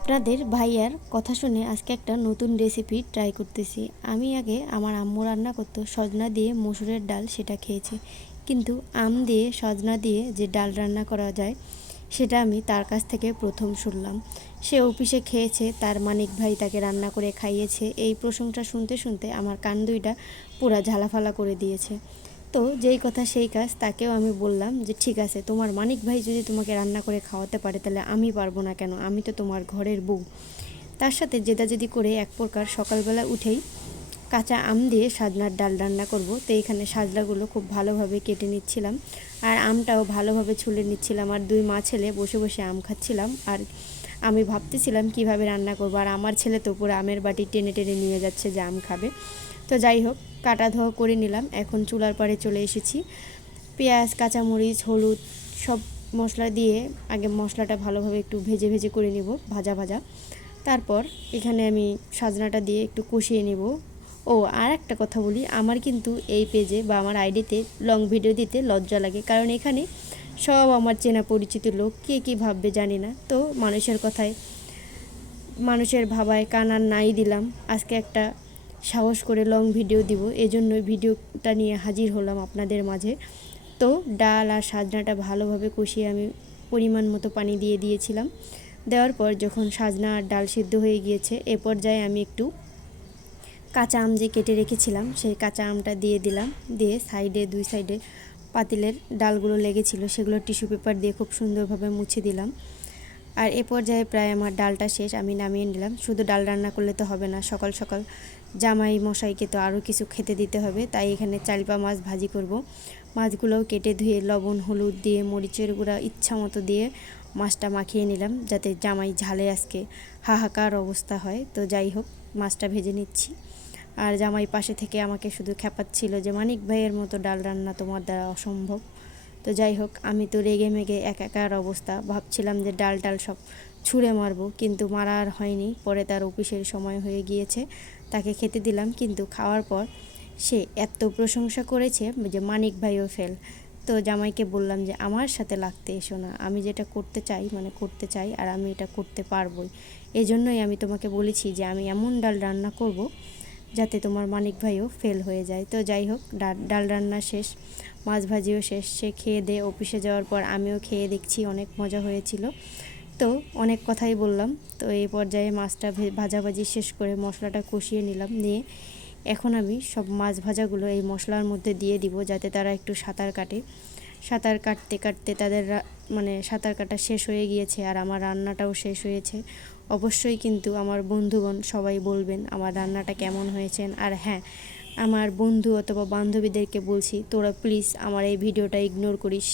আপনাদের ভাইয়ার কথা শুনে আজকে একটা নতুন রেসিপি ট্রাই করতেছি। আমি আগে আমার আম্মু রান্না করতো সজনা দিয়ে মসুরের ডাল, সেটা খেয়েছি। কিন্তু আম দিয়ে সজনা দিয়ে যে ডাল রান্না করা যায় সেটা আমি তার কাছ থেকে প্রথম শুনলাম। সে অফিসে খেয়েছে, তার মানিক ভাই তাকে রান্না করে খাইয়েছে। এই প্রশংসা শুনতে শুনতে আমার কান দুইটা পুরা ঝালাফালা করে দিয়েছে। তো যেই কথা সেই কাজ, তাকেও আমি বললাম যে ঠিক আছে, তোমার মানিক ভাই যদি তোমাকে রান্না করে খাওয়াতে পারে তাহলে আমি পারবো না কেন? আমি তো তোমার ঘরের বউ। তার সাথে জেদাজেদি করে এক প্রকার সকালবেলা উঠেই কাঁচা আম দিয়ে সাজনার ডাল রান্না করব। তো এইখানে সাজনাগুলো খুব ভালোভাবে কেটে নিচ্ছিলাম, আর আমটাও ভালোভাবে ছুলে নিচ্ছিলাম। আর দুই মা ছেলে বসে বসে আম খাচ্ছিলাম, আর আমি ভাবতেছিলাম কিভাবে রান্না করবো। আর আমার ছেলে তো পুরো আমের বাটি টেনে টেনে নিয়ে যাচ্ছে যে আম খাবে। তো যাই হোক, কাটা ধোয়া করে নিলাম। এখন চুলার পাড়ে চলে এসেছি। পেঁয়াজ, কাঁচামরিচ, হলুদ সব মশলা দিয়ে আগে মশলাটা ভালোভাবে একটু ভেজে ভেজে করে নিব, ভাজা ভাজা। তারপর এখানে আমি সাজনাটা দিয়ে একটু কষিয়ে নেব। ও আর একটা কথা বলি, আমার কিন্তু এই পেজে বা আমার আইডিতে লং ভিডিও দিতে লজ্জা লাগে, কারণ এখানে সব আমার চেনা পরিচিত লোক। কে কী ভাববে জানি না। তো মানুষের কথায়, মানুষের ভাবায় কান আর নাই দিলাম। আজকে একটা সাহস করে লং ভিডিও দিব, এজন্যই ভিডিওটা নিয়ে হাজির হলাম আপনাদের মাঝে। তো ডাল আর সাজনাটা ভালোভাবে কষিয়ে আমি পরিমাণ মতো পানি দিয়ে দিয়েছিলাম। দেওয়ার পর যখন সাজনা আর ডাল সিদ্ধ হয়ে গিয়েছে, এ পর্যায়ে আমি একটু কাঁচা আম যে কেটে রেখেছিলাম সেই কাঁচা আমটা দিয়ে দিলাম। দিয়ে সাইডে, দুই সাইডে পাতিলের ডালগুলো লেগেছিল সেগুলো টিস্যু পেপার দিয়ে খুব সুন্দরভাবে মুছে দিলাম। আর এ পর্যায়ে প্রায় আমার ডালটা শেষ, আমি নামিয়ে নিলাম। শুধু ডাল রান্না করলে তো হবে না, সকাল সকাল জামাই মশাইকে তো আরও কিছু খেতে দিতে হবে। তাই এখানে চালপা মাছ ভাজি করব। মাছগুলোও কেটে ধুয়ে লবণ হলুদ দিয়ে মরিচের গুঁড়া ইচ্ছা মতো দিয়ে মাছটা মাখিয়ে নিলাম, যাতে জামাই ঝালে আজকে হাহাকার অবস্থা হয়। তো যাই হোক, মাছটা ভেজে নিচ্ছি। আর জামাই পাশে থেকে আমাকে শুধু খ্যাপাচ্ছিল যে মানিক ভাইয়ের মতো ডাল রান্না তোমার দ্বারা অসম্ভব। তো যাই হোক, আমি তো রেগে মেগে একাকার অবস্থা। ভাবছিলাম যে ডাল টাল সব ছুঁড়ে মারবো, কিন্তু মারা আর হয়নি। পরে তার অফিসের সময় হয়ে গিয়েছে, তাকে খেতে দিলাম। কিন্তু খাওয়ার পর সে এত প্রশংসা করেছে যে মানিক ভাইও ফেল। তো জামাইকে বললাম যে আমার সাথে লাগতে এসো না, আমি যেটা করতে চাই মানে করতে চাই, আর আমি এটা করতে পারবই। এজন্যই আমি তোমাকে বলেছি যে আমি এমন ডাল রান্না করব যাতে তোমার মানিক ভাইও ফেল হয়ে যায়। তো যাই হোক, ডাল রান্না শেষ, মাছ ভাজিও শেষ। সে খেয়ে দিয়ে অফিসে যাওয়ার পর আমিও খেয়ে দেখছি, অনেক মজা হয়েছিল। তো অনেক কথাই বললাম। তো এই পর্যায়ে মাছটা ভাজাভাজি শেষ করে মশলাটা কষিয়ে নিলাম। নিয়ে এখন আমি সব মাছ ভাজাগুলো এই মশলার মধ্যে দিয়ে দিব, যাতে তারা একটু সাঁতার কাটে। সাঁতার কাটতে কাটতে তাদের মানে সাঁতার কাটা শেষ হয়ে গিয়েছে, আর আমার রান্নাটাও শেষ হয়েছে। অবশ্যই কিন্তু আমার বন্ধুগণ সবাই বলবেন আমার রান্নাটা কেমন হয়েছে। আর হ্যাঁ, আমার বন্ধু অথবা বান্ধবীদেরকে বলছি, তোরা প্লিজ আমার এই ভিডিওটা ইগনোর করিস।